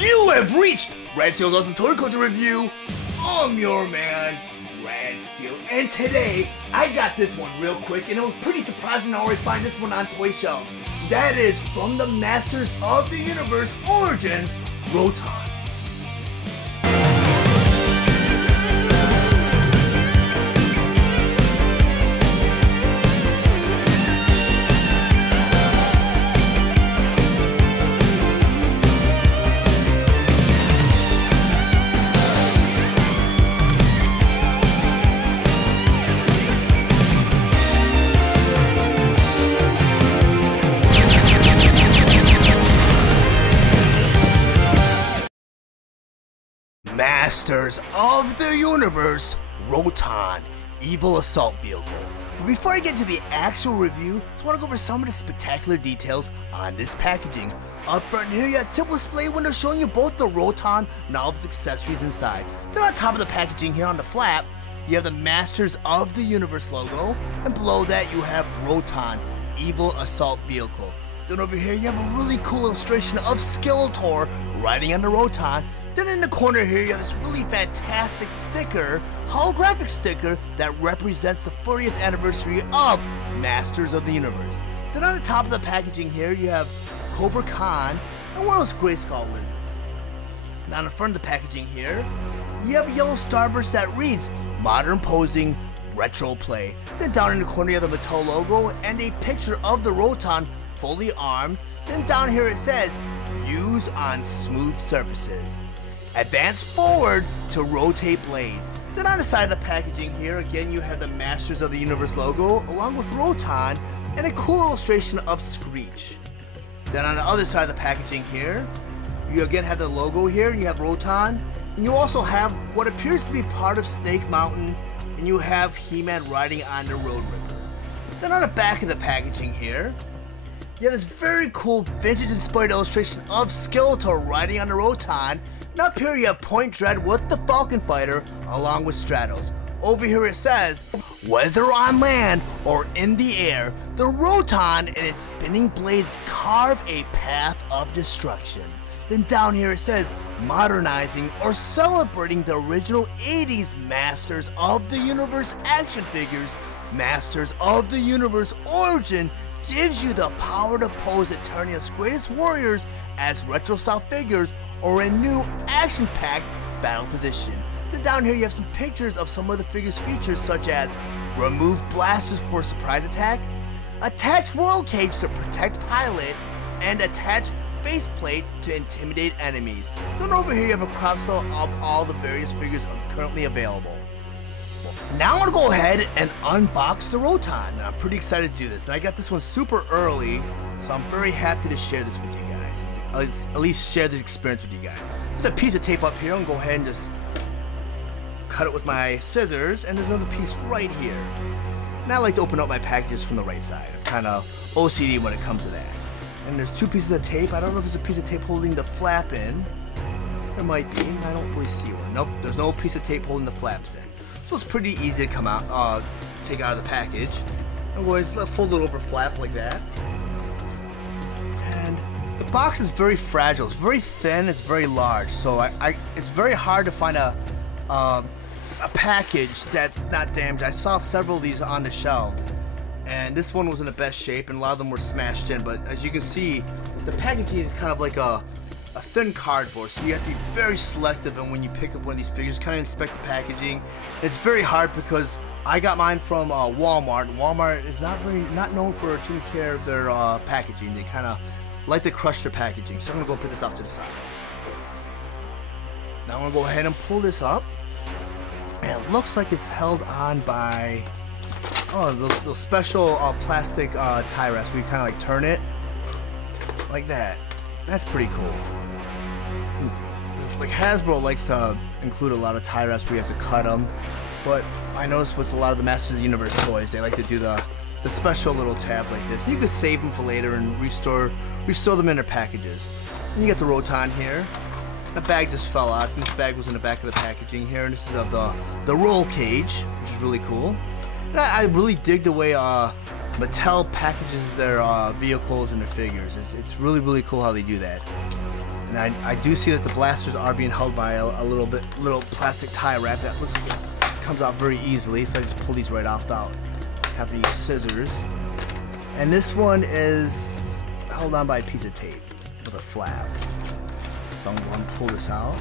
You have reached Red Steele's Awesome Toy Collector Review. I'm your man, Red Steele, and today I got this one real quick, and it was pretty surprising to already find this one on toy shelves. That is from the Masters of the Universe Origins Roton. Masters of the Universe Roton Evil Assault Vehicle. But before I get to the actual review, I just want to go over some of the spectacular details on this packaging. Up front here, you have a typical display window showing you both the Roton and all of its accessories inside. Then on top of the packaging here on the flap, you have the Masters of the Universe logo, and below that you have Roton Evil Assault Vehicle. Then over here you have a really cool illustration of Skeletor riding on the Roton. Then in the corner here you have this really fantastic sticker, holographic sticker, that represents the 40th anniversary of Masters of the Universe. Then on the top of the packaging here you have Cobra Khan and one of those Grayskull lizards. Now in the front of the packaging here, you have a yellow starburst that reads Modern Posing Retro Play. Then down in the corner you have the Mattel logo and a picture of the Roton fully armed. Then down here it says, use on smooth surfaces. Advance forward to rotate blades. Then on the side of the packaging here, again you have the Masters of the Universe logo along with Roton and a cool illustration of Screech. Then on the other side of the packaging here, you again have the logo here, and you have Roton, and you also have what appears to be part of Snake Mountain, and you have He-Man riding on the Road Ripper. Then on the back of the packaging here, you have this very cool vintage-inspired illustration of Skeletor riding on the Roton. And up here you have Point Dread with the Falcon Fighter along with Stratos. Over here it says, whether on land or in the air, the Roton and its spinning blades carve a path of destruction. Then down here it says, modernizing or celebrating the original 80s Masters of the Universe action figures. Masters of the Universe Origin gives you the power to pose Eternia's greatest warriors as retro-style figures or a new action-packed battle position. Then down here you have some pictures of some of the figures' features, such as remove blasters for surprise attack, attach royal cage to protect pilot, and attach faceplate to intimidate enemies. Then over here you have a cross-sell of all the various figures currently available. Now I'm going to go ahead and unbox the Roton, and I'm pretty excited to do this. And I got this one super early, so I'm very happy to share this with you guys. At least share this experience with you guys. There's a piece of tape up here. I'm going to go ahead and just cut it with my scissors, and there's another piece right here. And I like to open up my packages from the right side. I'm kind of OCD when it comes to that. And there's two pieces of tape. I don't know if there's a piece of tape holding the flap in. There might be. I don't really see one. Nope, there's no piece of tape holding the flaps in. So it's pretty easy to come out, take out of the package. I'm going to fold it over flap like that. And the box is very fragile. It's very thin. It's very large. So it's very hard to find a package that's not damaged. I saw several of these on the shelves, and this one was in the best shape, and a lot of them were smashed in. But as you can see, the packaging is kind of like a thin cardboard, so you have to be very selective. And when you pick up one of these figures, kind of inspect the packaging. It's very hard because I got mine from Walmart. Walmart is not known for taking care of their packaging. They kind of like to crush their packaging. So I'm gonna go put this off to the side. Now I'm gonna go ahead and pull this up, and it looks like it's held on by those special plastic tie wraps. We kind of like turn it like that. That's pretty cool. Like Hasbro likes to include a lot of tie wraps where you have to cut them, but I noticed with a lot of the Masters of the Universe toys, they like to do the special little tabs like this. You can save them for later and restore them in their packages. And you get the Roton here. The bag just fell out. I think this bag was in the back of the packaging here, and this is of the roll cage, which is really cool. And I really dig the way Mattel packages their vehicles and their figures. It's really, really cool how they do that. And I do see that the blasters are being held by a little plastic tie wrap that looks like it comes out very easily. So I just pull these right off without having to use scissors. And this one is held on by a piece of tape with a flap. So I'm going to pull this out.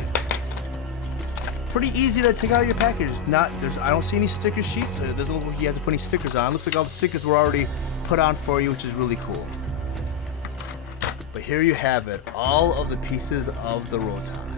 Pretty easy to take out of your package. I don't see any sticker sheets. So it doesn't look like you have to put any stickers on. It looks like all the stickers were already put on for you, which is really cool. But here you have it, all of the pieces of the Roton.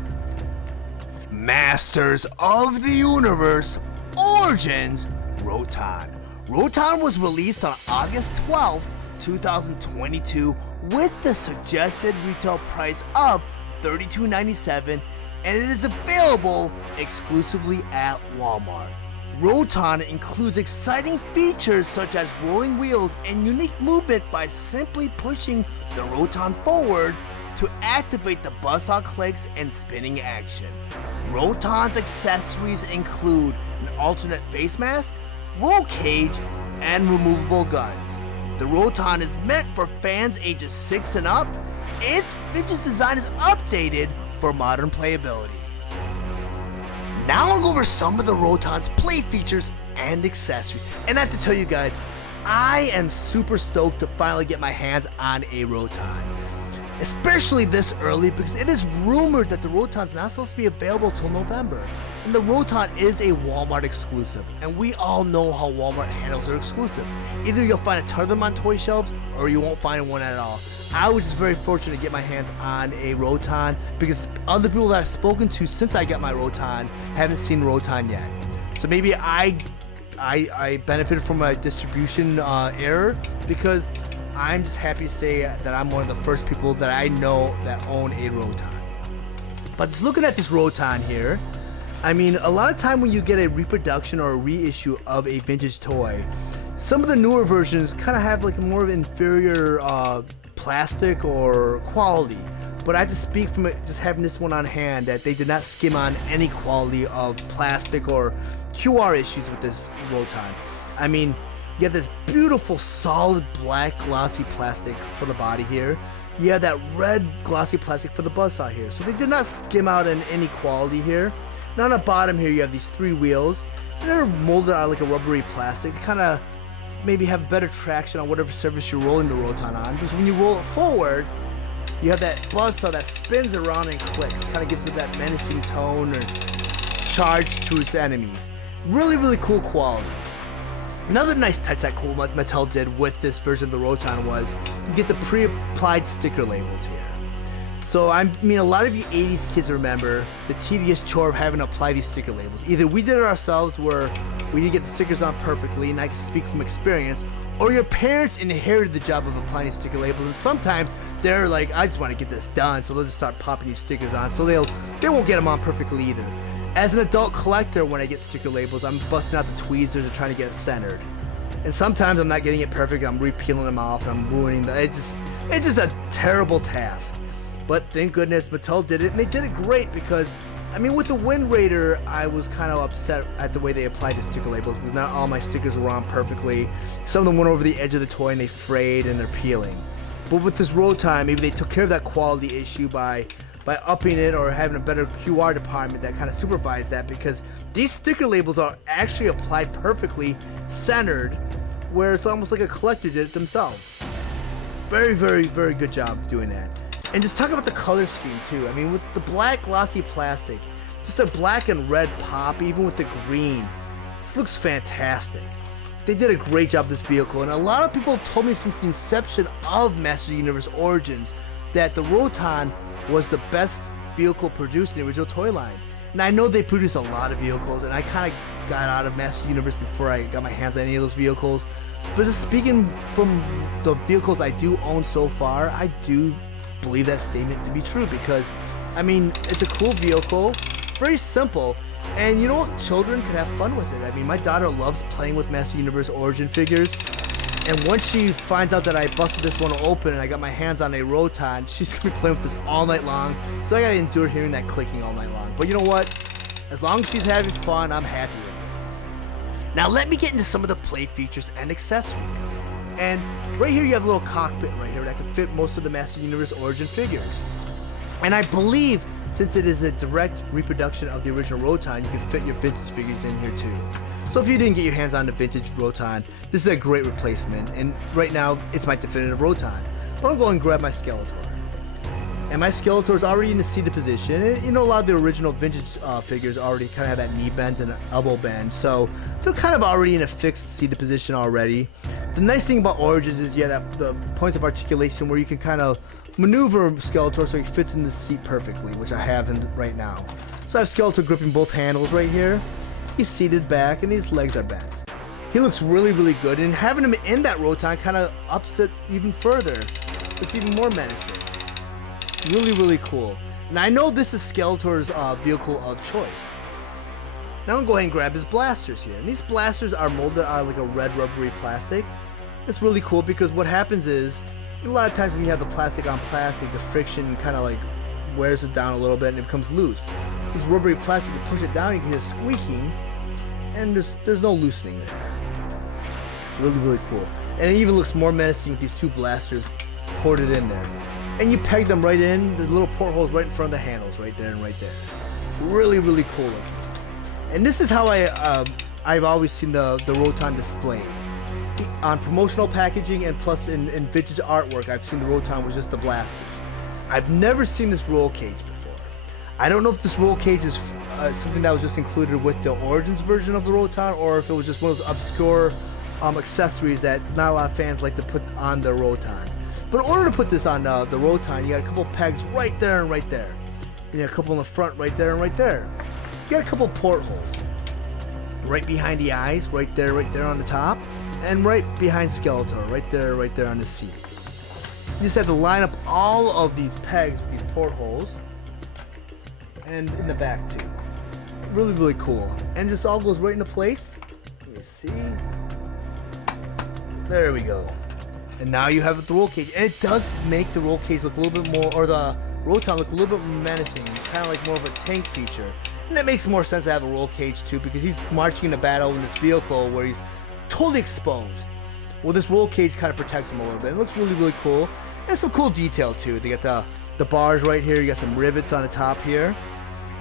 Masters of the Universe Origins Roton. Roton was released on August 12th, 2022 with the suggested retail price of $32.97, and it is available exclusively at Walmart. Roton includes exciting features such as rolling wheels and unique movement by simply pushing the Roton forward to activate the buzzsaw clicks and spinning action. Roton's accessories include an alternate face mask, roll cage, and removable guns. The Roton is meant for fans ages 6 and up. Its vintage design is updated for modern playability. Now I'll go over some of the Roton's play features and accessories. And I have to tell you guys, I am super stoked to finally get my hands on a Roton. Especially this early because it is rumored that the Roton's not supposed to be available till November. And the Roton is a Walmart exclusive. And we all know how Walmart handles their exclusives. Either you'll find a ton of them on toy shelves or you won't find one at all. I was just very fortunate to get my hands on a Roton because other people that I've spoken to since I got my Roton haven't seen Roton yet. So maybe I benefited from a distribution error because I'm just happy to say that I'm one of the first people that I know that own a Roton. But just looking at this Roton here, I mean, a lot of time when you get a reproduction or a reissue of a vintage toy, some of the newer versions kind of have like a more of inferior plastic or quality, but I have to speak from it just having this one on hand that they did not skim on any quality of plastic or QR issues with this Roton. I mean, you have this beautiful solid black glossy plastic for the body here. You have that red glossy plastic for the buzzsaw here. So they did not skim out in any quality here. And on the bottom here you have these 3 wheels. And they're molded out like a rubbery plastic to kind of maybe have better traction on whatever surface you're rolling the Roton on, because when you roll it forward, you have that buzzsaw that spins around and clicks, kind of gives it that menacing tone or charge to its enemies. Really, really cool quality. Another nice touch that Mattel did with this version of the Roton was you get the pre-applied sticker labels here. So I mean, a lot of you 80s kids remember the tedious chore of having to apply these sticker labels. Either we did it ourselves where we need to get the stickers on perfectly, and I can speak from experience, or your parents inherited the job of applying these sticker labels, and sometimes they're like, I just want to get this done, so they'll just start popping these stickers on, so they won't get them on perfectly either. As an adult collector, when I get sticker labels, I'm busting out the tweezers and trying to get it centered. And sometimes I'm not getting it perfect, I'm repeeling them off, and I'm ruining the, it's just a terrible task. But thank goodness Mattel did it, and they did it great because, I mean, with the Wind Raider, I was kind of upset at the way they applied the sticker labels because not all my stickers were on perfectly. Some of them went over the edge of the toy and they frayed and they're peeling. But with this Roton, maybe they took care of that quality issue by upping it or having a better QR department that kind of supervised that, because these sticker labels are actually applied perfectly centered, where it's almost like a collector did it themselves. Very, very, very good job doing that. And just talking about the color scheme too. I mean, with the black glossy plastic, just a black and red pop, even with the green. This looks fantastic. They did a great job with this vehicle, and a lot of people have told me since the inception of Masters of the Universe Origins that the Roton was the best vehicle produced in the original toy line. And I know they produce a lot of vehicles, and I kind of got out of Masters of the Universe before I got my hands on any of those vehicles. But just speaking from the vehicles I do own so far, I do believe that statement to be true, because I mean, it's a cool vehicle, very simple, and you know what, children can have fun with it. I mean, my daughter loves playing with Masters of the Universe Origin figures, and once she finds out that I busted this one open and I got my hands on a Roton, she's gonna be playing with this all night long, so I gotta endure hearing that clicking all night long. But you know what, as long as she's having fun, I'm happy with it. Now let me get into some of the play features and accessories. And right here you have a little cockpit right here that can fit most of the Masters of the Universe Origin figures. And I believe, since it is a direct reproduction of the original Roton, you can fit your vintage figures in here too. So if you didn't get your hands on the vintage Roton, this is a great replacement, and right now it's my definitive Roton. But I'm going to grab my Skeletor. And my Skeletor is already in a seated position. And, you know, a lot of the original vintage figures already kind of have that knee bend and elbow bend, so they're kind of already in a fixed seated position already. The nice thing about Origins is you have the points of articulation where you can kind of maneuver Skeletor so he fits in the seat perfectly, which I have him right now. So I have Skeletor gripping both handles right here. He's seated back and his legs are bent. He looks really, really good, and having him in that Roton kind of ups it even further. It's even more menacing. Really, really cool. And I know this is Skeletor's vehicle of choice. Now I'm going to go ahead and grab his blasters here. And these blasters are molded out of like a red rubbery plastic. It's really cool because what happens is, a lot of times when you have the plastic on plastic, the friction kind of like wears it down a little bit and it becomes loose. This rubbery plastic, to push it down, you can hear squeaking, and there's no loosening there. It's really, really cool. And it even looks more menacing with these two blasters ported in there. And you peg them right in, the little portholes right in front of the handles, right there and right there. Really, really cool looking. And this is how I've always seen the Roton displayed. On promotional packaging and plus in vintage artwork, I've seen the Roton with just the blasters. I've never seen this roll cage before. I don't know if this roll cage is something that was just included with the Origins version of the Roton, or if it was just one of those obscure accessories that not a lot of fans like to put on their Rotons. But in order to put this on the Roton, you got a couple pegs right there and right there. You got a couple in the front right there and right there. You got a couple portholes right behind the eyes, right there on the top, and right behind Skeletor, right there on the seat. You just have to line up all of these pegs with these portholes, and in the back too. Really, really cool. And just all goes right into place. Let me see. There we go. And now you have the roll cage, and it does make the roll cage look a little bit more, or the Roton look a little bit menacing, kind of like more of a tank feature. And that makes more sense to have a roll cage too, because he's marching into battle in this vehicle where he's totally exposed. Well, this roll cage kind of protects him a little bit. It looks really, really cool. And some cool detail too. They got the bars right here. You got some rivets on the top here.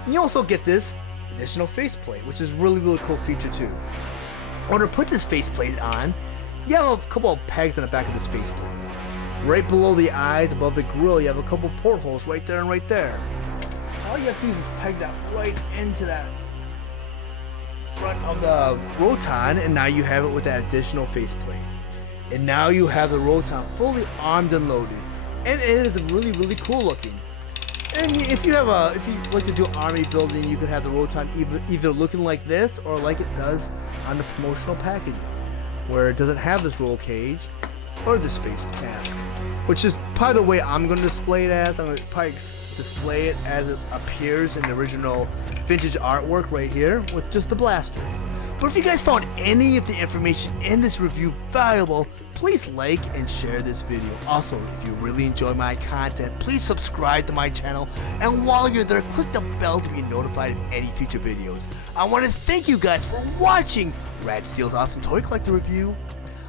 And you also get this additional faceplate, which is really, really cool feature too. In order to put this faceplate on, you have a couple of pegs on the back of this faceplate. Right below the eyes, above the grill, you have a couple portholes right there and right there. All you have to do is peg that right into that front of the Roton, and now you have it with that additional faceplate. And now you have the Roton fully armed and loaded, and it is really, really cool looking. And if you like to do army building, you could have the Roton either looking like this or like it does on the promotional packaging, where it doesn't have this roll cage or this face mask, which is probably the way I'm going to display it as. I'm going to probably display it as it appears in the original vintage artwork right here with just the blasters. But if you guys found any of the information in this review valuable, please like and share this video. Also, if you really enjoy my content, please subscribe to my channel, and while you're there, click the bell to be notified of any future videos. I want to thank you guys for watching Steele's Awesome Toy Collector Review.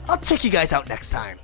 I'll check you guys out next time.